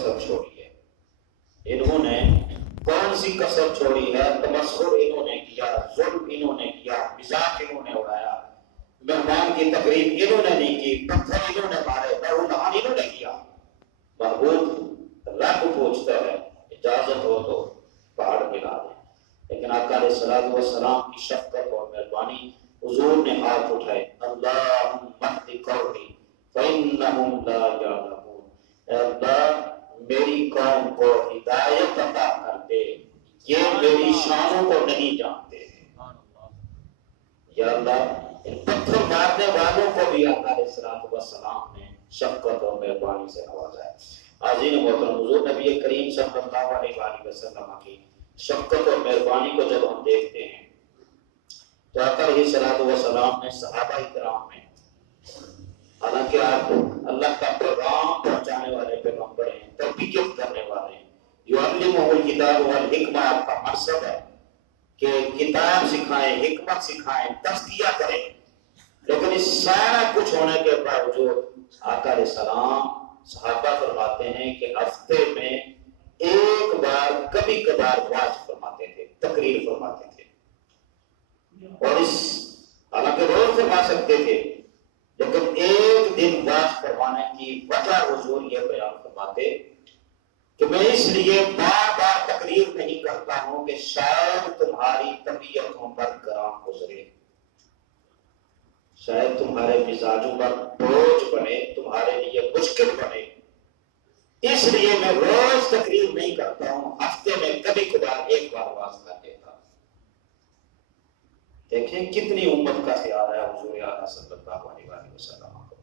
کسر چھوڑی ہے. انہوں نے کون سی کسر چھوڑی ہے؟ تمسخر انہوں نے کیا، ظلم انہوں نے کیا، مزاق انہوں نے اڑایا، مہمان کی تقریب انہوں نے نہیں کی، پتھر انہوں نے مارے، دہان انہوں نے کیا. محبوب رب پوچھتا ہے اجازت ہو تو پہاڑ ملا دیں. لیکن آقا علیہ الصلوۃ والسلام کی شفقت اور مہربانی، حضور نے ہاتھ اٹھائے، اللہم اہد قومی فانہم لا یعلمون. اے اللہ میری قوم کو ہدایت عطا کر دے، یہ میری شانوں کو نہیں جانتے. یا اللہ ان پتھر مارنے والوں کو بھی آقا علیہ الصلوۃ والسلام نے شفقت اور مہربانی سے نوازا ہے. عظیم محترم حضور نبی کریم صلی اللہ علیہ وآلہ وسلم کی شفقت اور مہربانی کو جب ہم دیکھتے ہیں تو آقا علیہ الصلوۃ والسلام نے صحابہ کرام میں، حالانکہ آپ اللہ کا پیغام پہنچانے والے پیغمبر ہیں، تربیت کرنے والے ہیں، یعلمہ الکتاب والحکمہ آپ کا مقصد ہے کہ کتاب سکھائیں، حکمت سکھائیں، تزکیہ کریں. لیکن اس سارا کچھ ہونے کے باوجود آقا علیہ السلام صحابہ فرماتے ہیں کہ ہفتے میں ایک بار کبھی کبھار واعظ فرماتے تھے، تقریر فرماتے تھے. اور اس حالانکہ روز فرما سکتے تھے، لیکن ایک دن واعظ فرمانے کی وجہ حضور یہ بیان فرماتے کہ میں اس لیے بار بار تقریر نہیں کرتا ہوں کہ شاید تمہاری طبیعتوں پر گراں گزرے، شاید تمہارے مزاجوں پر بوجھ بنے، تمہارے لیے مشکل بنے. اس لیے میں روز تقریر نہیں کرتا ہوں، ہفتے میں کبھی کبھار ایک بار واعظ کر دیتا. دیکھیں کتنی امت کا خیال ہے حضور اعلیٰ صلی اللہ علیہ وآلہ وسلم کو.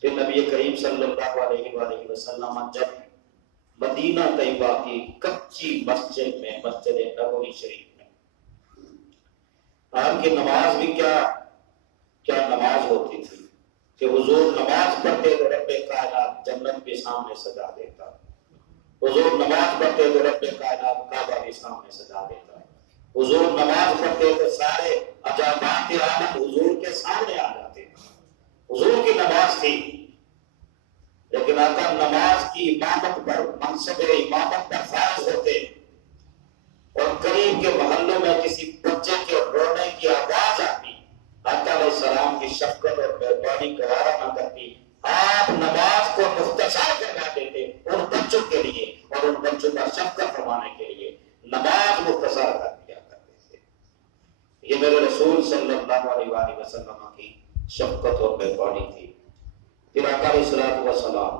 پھر نبی کریم صلی اللہ علیہ وآلہ وسلم جب مدینہ طیبہ کی کچی مسجد میں، مسجد نبوی شریف میں، آپ کی نماز بھی کیا نماز ہوتی تھی کہ حضور نماز پڑھتے تو رب کائنات جنت بھی سامنے سجا دیتا. حضور نماز پڑھتے تو رب کائنات کعبہ بھی سامنے سجا دیتا. حضور نماز پڑھتے تو سارے عجائبات عالم حضور کے سامنے آ جاتے. حضور کی نماز تھی. لیکن آقا نماز کی امامت پر، منصب امامت پر فائز ہوتے اور قریب کے محلوں میں کسی بچے کے رونے کی آواز آتی، آقا علیہ السلام کی شفقت اور مہربانی گوارا نہ کرتی، آپ نماز کو مختصر کرنا دیتے ان بچوں کے لیے اور ان بچوں کا شفقت فرمانے کے لیے نماز مختصر کر دیا کرتے تھے. یہ میرے رسول صلی اللہ علیہ وآلہ وسلم کی شفقت اور مہربانی تھی. پھر آقا علیہ الصلوۃ والسلام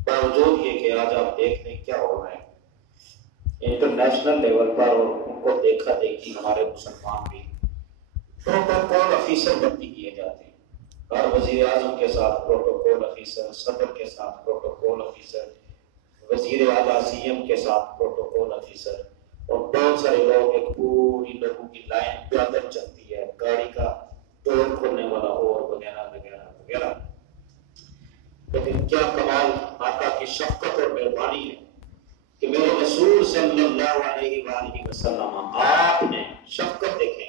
باوجود یہ کہ آج آپ دیکھ لیں کیا ہو رہا ہے انٹرنیشنل لیول پر، اور ان کو دیکھا دیکھی ہمارے مسلمان بھی پروٹوکول آفیسر بندی کیے جاتے ہیں. ہر وزیر اعظم کے ساتھ پروٹوکول آفیسر، صدر کے ساتھ پروٹوکول آفیسر، وزیر اعلیٰ سی ایم کے ساتھ پروٹوکول آفیسر، اور بہت سارے لوگ، ایک پوری لوگوں کی لائن پیدل چلتی ہے، گاڑی کا ڈور کھولنے والا اور وغیرہ وغیرہ وغیرہ. لیکن کیا کمال آقا کی شفقت اور مہربانی ہے کہ میرے رسول صلی اللہ علیہ وآلہ وسلم آپ نے شفقت دیکھیں.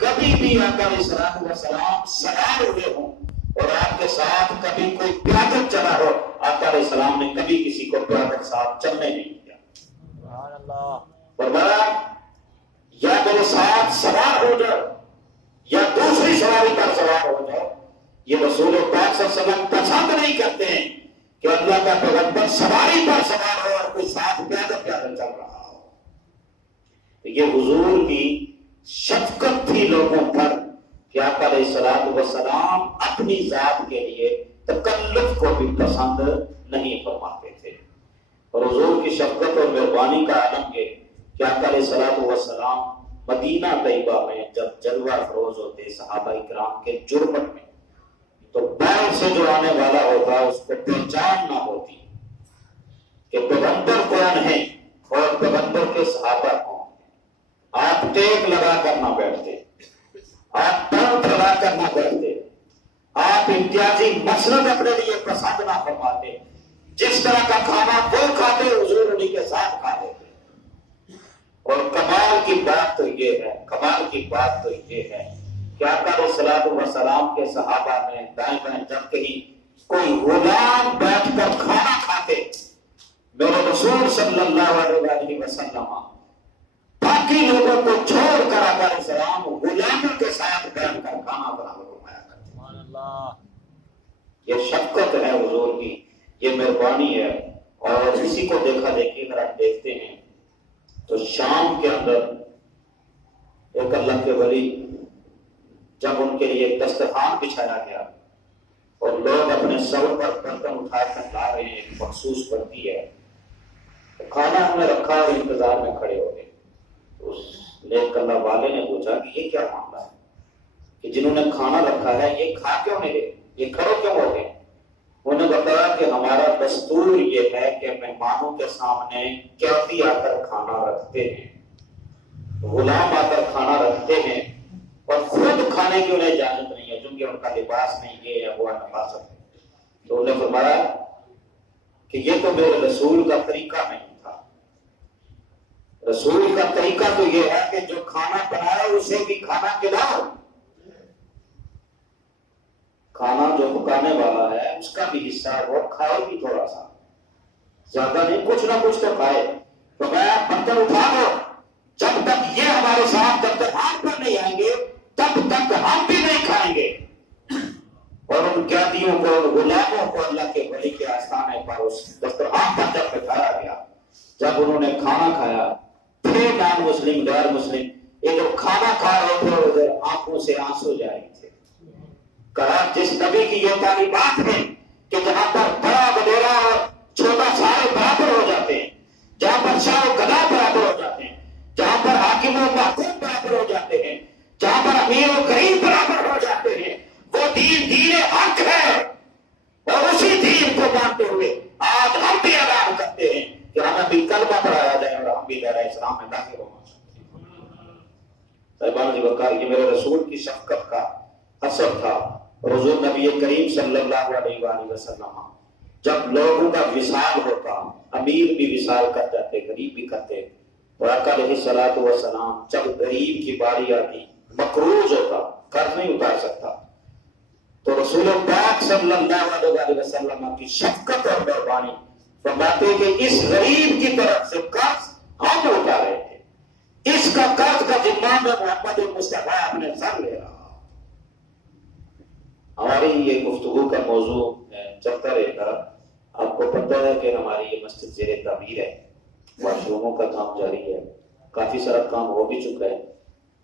کبھی بھی آقا علیہ الصلوۃ والسلام سوار ہوئے ہوں اور آپ کے ساتھ کبھی کوئی پیادل چلا ہو، آقا علیہ السلام نے کبھی کسی کو پیادل ساتھ چلنے نہیں دیا. سبحان اللہ. فرمایا یا میرے ساتھ سوار ہو جاؤ یا دوسری سواری پر سوار ہو جاؤ. یہ رسول پاک صلی اللہ علیہ وسلم پسند نہیں کرتے ہیں کہ اللہ کا پیغمبر سواری پر سوار ہو اور کوئی ساتھ پیادل پیادل چل رہا ہو. یہ حضور کی شفقت تھی لوگوں پر کہ آقا علیہ الصلوۃ والسلام اپنی ذات کے لیے تکلف کو بھی پسند نہیں فرماتے تھے. اور حضور کی شفقت اور مہربانی کا عالم یہ کہ آقا علیہ الصلوۃ والسلام مدینہ طیبہ میں جب جلوہ افروز ہوتے صحابہ کرام کے جرمٹ میں، تو باہر سے جو آنے والا ہوتا اس کو پہچان نہ ہوتی کہ پیغمبر کون ہے اور پیغمبر کے صحابہ کون. آپ ٹیک لگا کر نہ بیٹھتے، آپ پاؤں پھیلا کر نہ بیٹھتے، آپ امتیازی مسند اپنے لیے پسند نہ فرماتے. جس طرح کا کھانا وہ کھاتے حضور انہی کے ساتھ کھا لیتے. اور کمال کی بات تو یہ ہے کہ آقا علیہ الصلوۃ والسلام کے صحابہ میں دائیں بائیں جب کہیں کوئی غلام بیٹھ کر کھانا کھاتے رسول صلی اللہ علیہ وسلم باقی لوگوں کو چھوڑ کر علیہ السلام غلاموں کے ساتھ بیٹھ کر کھانا برابر فرمایا کرتے. یہ شفقت ہے حضور کی، یہ مہربانی ہے. اور اسی کو دیکھا دیکھی اگر آپ دیکھتے ہیں تو شام کے اندر ایک اللہ کے ولی جب ان کے لیے ایک دسترخوان بچھایا گیا اور لوگ اپنے سر پر برتن اٹھا کر لا رہے ہیں، ایک مخصوص بنتی ہے، کھانا ہم نے رکھا اور انتظار میں کھڑے ہو گئے. اس نیک اللہ والے نے پوچھا کہ یہ کیا معاملہ ہے کہ جنہوں نے کھانا رکھا ہے یہ کھا کیوں نہیں گئے، یہ کھڑے کیوں ہو گئے؟ انہوں نے بتایا کہ ہمارا دستور یہ ہے کہ مہمانوں کے سامنے قیادی آ کر کھانا رکھتے ہیں، غلام آ کر کھانا رکھتے ہیں اور خود کھانے کی انہیں اجازت نہیں ہے، چونکہ ان کا لباس نہیں یہ ہے وہ نفاست ہے. تو انہوں نے فرمایا کہ یہ تو میرے رسول کا طریقہ نہیں تھا. رسول کا طریقہ تو یہ ہے کہ جو کھانا بنایا اسے بھی کھانا کھلاؤ. کھانا جو پکانے والا ہے اس کا بھی حصہ وہ کھائے بھی تھوڑا سا، زیادہ نہیں، کچھ نہ کچھ تو کھائے. تو میں برتن اٹھا دو، جب تک یہ ہمارے ساتھ جب تک ہاتھ پر نہیں آئیں گے تب تک ہم بھی نہیں کھائیں گے. اور ان قیدیوں کو، ان غلاموں کو اللہ کے ولی کے آستانے پر اس دسترخوان پر جب بٹھایا گیا، جب انہوں نے کھانا کھایا، پھر نان مسلم غیر مسلم یہ جو کھانا کھا رہے تھے ادھر آنکھوں سے آنسو جاری تھے. کہا جس نبی کی یہ تعلیمات ہے کہ جہاں پر بڑا وڈیرا اور چھوٹا سارے برابر ہو جاتے ہیں، جہاں پر شاہ و گدا برابر ہو جاتے ہیں، جہاں پر حاکم و محکوم برابر ہو جاتے ہیں، جہاں پر امیر و غریب برابر ہو جاتے ہیں، وہ دین دین حق ہے. اور اسی دین کو مانتے ہوئے آج ہم بھی اعلان کرتے ہیں کہ ہمیں بھی کلمہ پڑھایا جائے اور ہم بھی دائرہ اسلام میں داخل ہو. صاحبان جی وقار یہ میرے رسول کی شفقت کا اثر تھا. حضور نبی کریم صلی اللہ علیہ وآلہ وسلم جب لوگوں کا وصال ہوتا، امیر بھی وصال کر جاتے، غریب بھی کرتے، اور آقا علیہ الصلوۃ والسلام جب غریب کی باری آتی، مقروض ہوتا، قرض نہیں اتار سکتا، تو رسول پاک صلی اللہ علیہ وسلم کی شفقت اور مہربانی فرماتے کہ اس غریب کی طرف سے قرض ہم اٹھا رہے تھے، اس کا قرض کا ذمہ میں محمد مصطفیٰ اپنے سر لے رہا. ہماری یہ گفتگو کا موضوع چلتا رہے گا. آپ کو پتہ ہے کہ ہماری یہ مسجد زیر تعمیر ہے، واش روموں کا کام جاری ہے، کافی سارا کام ہو بھی چکا ہے.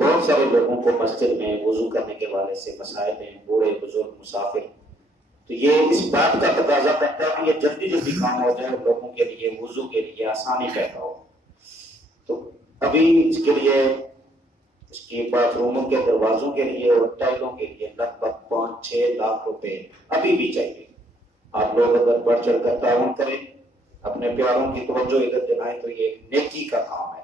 بہت سارے لوگوں کو مسجد میں وضو کرنے کے حوالے سے مسائل ہیں، بوڑھے بزرگ مسافر، تو یہ اس بات کا تقاضا کرتا ہے کہ یہ جلدی جلدی کام ہو جائے، لوگوں کے لیے وضو کے لیے آسانی پیدا ہو. تو ابھی اس کے لیے اس کی باتھ روموں کے دروازوں کے لیے اور ٹائلوں کے لیے لگ بھگ 5-6 لاکھ روپے ابھی بھی چاہیے. آپ لوگ اگر بڑھ چڑھ کر تعاون کریں، اپنے پیاروں کی توجہ ادھر دلائیں، تو یہ نیکی کا کام ہے،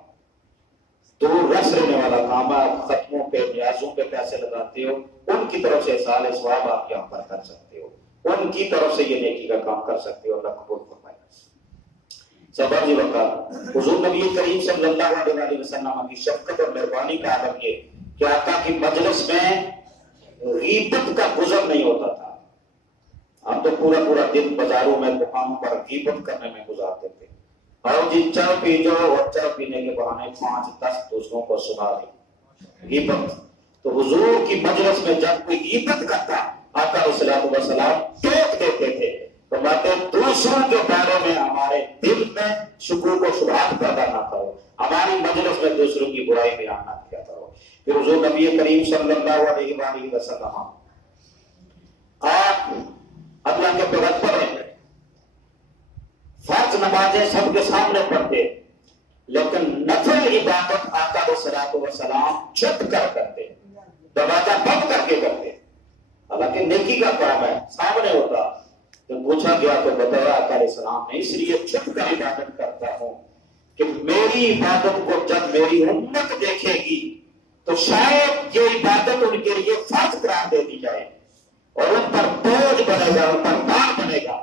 دور رس رہنے والا کام ہے. آپ ختموں پہ، نیازوں پہ پیسے لگاتے ہو، ان کی طرف سے سال ثواب آپ یہاں پر کر سکتے ہو، ان کی طرف سے یہ نیکی کا کام کر سکتے ہو. اللہ قبول فرمائے. صاحب جی وقار حضور نبی کریم صلی اللہ علیہ وسلم کی شفقت اور مہربانی کا عالم یہ کہ آقا کی مجلس میں غیبت کا گزر نہیں ہوتا تھا. ہم تو پورا پورا دن بازاروں میں دکانوں پر غیبت کرنے میں گزارتے تھے. اور جی چائے پی جاؤ اور چائے پینے کے بہانے 5-10 دوسروں کو سنا دی غیبت. تو حضور کی مجلس میں جب کوئی غیبت کرتا، آقا علیہ الصلوۃ والسلام ٹوک دیتے تھے، فرماتے دوسروں کے بارے میں ہمارے دل میں شکوک و شبہات پیدا نہ کرو، ہماری مجلس میں دوسروں کی برائی بیان نہ کیا کرو. پھر حضور نبی کریم صلی اللہ علیہ وآلہ وسلم آپ اللہ کے پیغمبر ہیں، فرض نمازیں سب کے سامنے پڑھتے، لیکن نفل عبادت آقا علیہ الصلوۃ والسلام چھپ کر کرتے، دروازہ بند کر کے کرتے. حالانکہ نیکی کا کام ہے، سامنے ہوتا. جب پوچھا گیا تو بتایا آقا علیہ السلام نے اس لیے چھپ کر عبادت کرتا ہوں کہ میری عبادت کو جب میری امت دیکھے گی تو شاید یہ عبادت ان کے لیے فرض قرار دے دی جائے اور ان پر بوجھ بنے گا، ان پر بار بنے گا.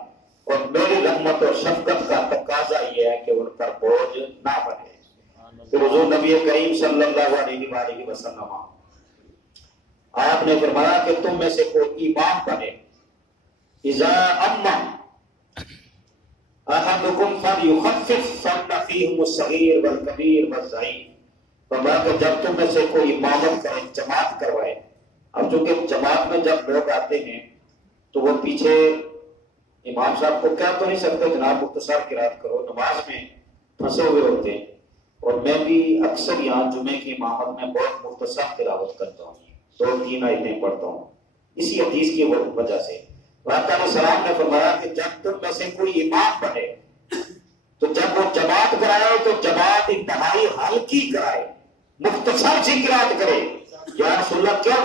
اور میری رحمت اور شفقت کا تقاضا یہ ہے کہ ان پر بوجھ نہ بنے. پھر حضور نبی کریم صلی اللہ علیہ وآلہ وسلم آپ نے فرمایا کہ تم میں سے کوئی امام بنے، اذا اما احدکم فلیخفف فإن فیہم الصغیر والکبیر والضعیف، فرمایا کہ جب تم میں سے کوئی امامت کرے، جماعت کروائے، اب چونکہ جماعت میں جب لوگ آتے ہیں تو وہ پیچھے امام صاحب کو کہہ تو نہیں سکتے جناب مختصر قرات کرو، نماز میں پھنسے ہوئے ہوتے ہیں، اور میں بھی اکثر یہاں جمعے کی امامت میں بہت مختصر تلاوت کرتا ہوں، 2-3 آیتیں پڑھتا ہوں اسی حدیث کی وجہ سے۔ رات علیہ السلام نے فرمایا کہ جب تم میں سے کوئی امام بنے تو جب وہ جماعت کرائے تو جماعت انتہائی ہلکی کرائے، مختصر سی قرات کرے۔ یا رسول اللہ کیوں؟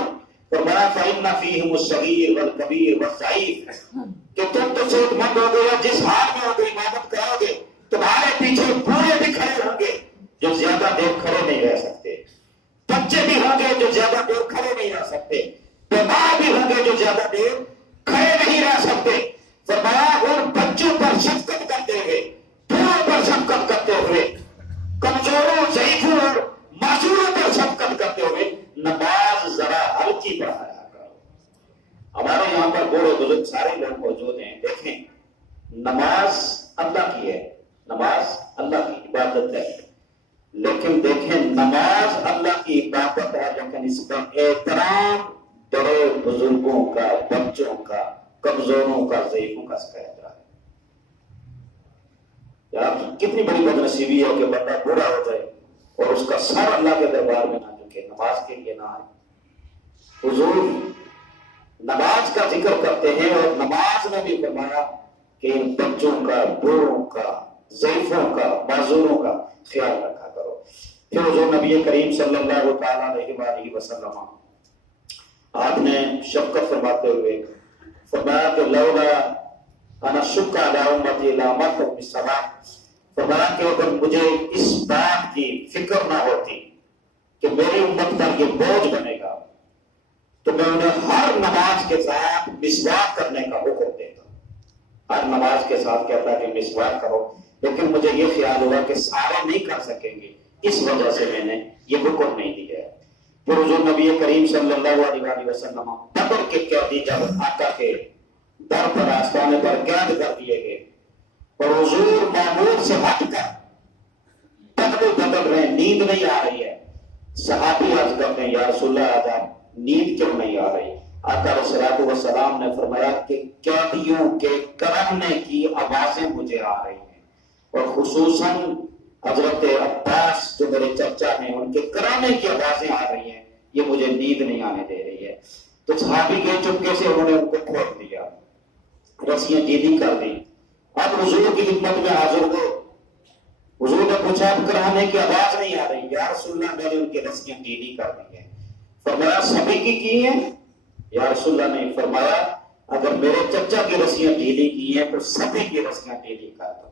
فرمایا فإن فیہم الصغیر والکبیر والضعیف، کہ تم تو صحت مند ہو گے، جس حال میں ہو گے امامت کراؤ گے، تمہارے پیچھے بوڑھے بھی کھڑے ہوں گے جو زیادہ دیر کھڑے نہیں رہ سکتے، بچے بھی ہوں گے جو زیادہ دیر کھڑے نہیں رہ سکتے، بیمار بھی ہوں گے جو زیادہ دیر کھڑے نہیں رہ سکتے۔ فرمایا ان بچوں پر شفقت کرتے ہوئے، بوڑھوں پر شفقت کرتے ہوئے، کمزوروں، ضعیفوں اور معذوروں پر شفقت کرتے ہوئے نماز ذرا ہلکی پڑھایا کرو۔ ہمارے یہاں پر بوڑھے بزرگ سارے لوگ موجود ہیں، دیکھیں نماز اللہ کی ہے، نماز اللہ کی عبادت ہے، لیکن دیکھیں نماز اللہ کی عبادت ہے لیکن اس کا احترام بڑے بزرگوں کا، بچوں کا، کمزوروں کا، ضعیفوں کا اس کا احترام ہے۔ یار کتنی بڑی بدنصیبی ہے کہ بندہ بوڑھا ہو جائے اور اس کا سر اللہ کے دربار میں نہ جھکے، نماز کے لیے نہ آئے۔ حضور نماز کا ذکر کرتے ہیں اور نماز نے بھی فرمایا کہ ان بچوں کا، بوڑھوں کا، ضعیفوں کا، معذوروں کا خیال رکھا کرو۔ پھر حضور نبی کریم صلی اللہ تعالیٰ علیہ وآلہ وسلم آپ نے شفقت فرماتے ہوئے فرمایا کہ لولا انا اشق علی امتی لامرتهم بالصلاۃ، فرمایا کہ اگر مجھے اس بات کی فکر نہ ہوتی کہ میری امت پر یہ بوجھ بنے گا تو میں انہیں ہر نماز کے ساتھ مسواک کرنے کا حکم دیتا، ہر نماز کے ساتھ کہتا کہ مسواک کرو، لیکن مجھے یہ خیال ہوا کہ سارے نہیں کر سکیں گے، اس وجہ سے میں نے یہ حکم نہیں دیا ہے۔ پھر حضور نبی کریم صلی اللہ علیہ وسلم بدر کے قیدی جب آقا کے در پر آستانے پر قید کر دیے گئے اور حضور معمول سے ہٹ کر بدل رہے، نیند نہیں آ رہی ہے، صحابی عرض کرتے ہیں یا رسول اللہ آج آپ نیند کیوں نہیں آ رہی؟ آقا علیہ الصلوۃ والسلام نے فرمایا کہ قیدیوں کے کرنے کی آوازیں مجھے آ رہی ہیں، اور خصوصاً حضرت عباس جو میرے چچا ہیں ان کے کرانے کی آوازیں آ رہی ہیں، یہ مجھے نیند نہیں آنے دے رہی ہے۔ تو صحابی کے چپکے سے انہوں نے ان کو کھول دیا، رسیاں ڈھیلی کر دی۔ اب حضور کی خدمت میں حاضر ہوئے، حضور نے پوچھا اب کرانے کی آواز نہیں آ رہی، یا رسول اللہ میں نے ان کی رسیاں ڈھیلی کر دی ہیں۔ فرمایا سبھی کی ہیں؟ یا رسول اللہ نے فرمایا اگر میرے چچا کی رسیاں ڈھیلی کی ہیں تو سبھی کی رسیاں ڈھیلی کر دو۔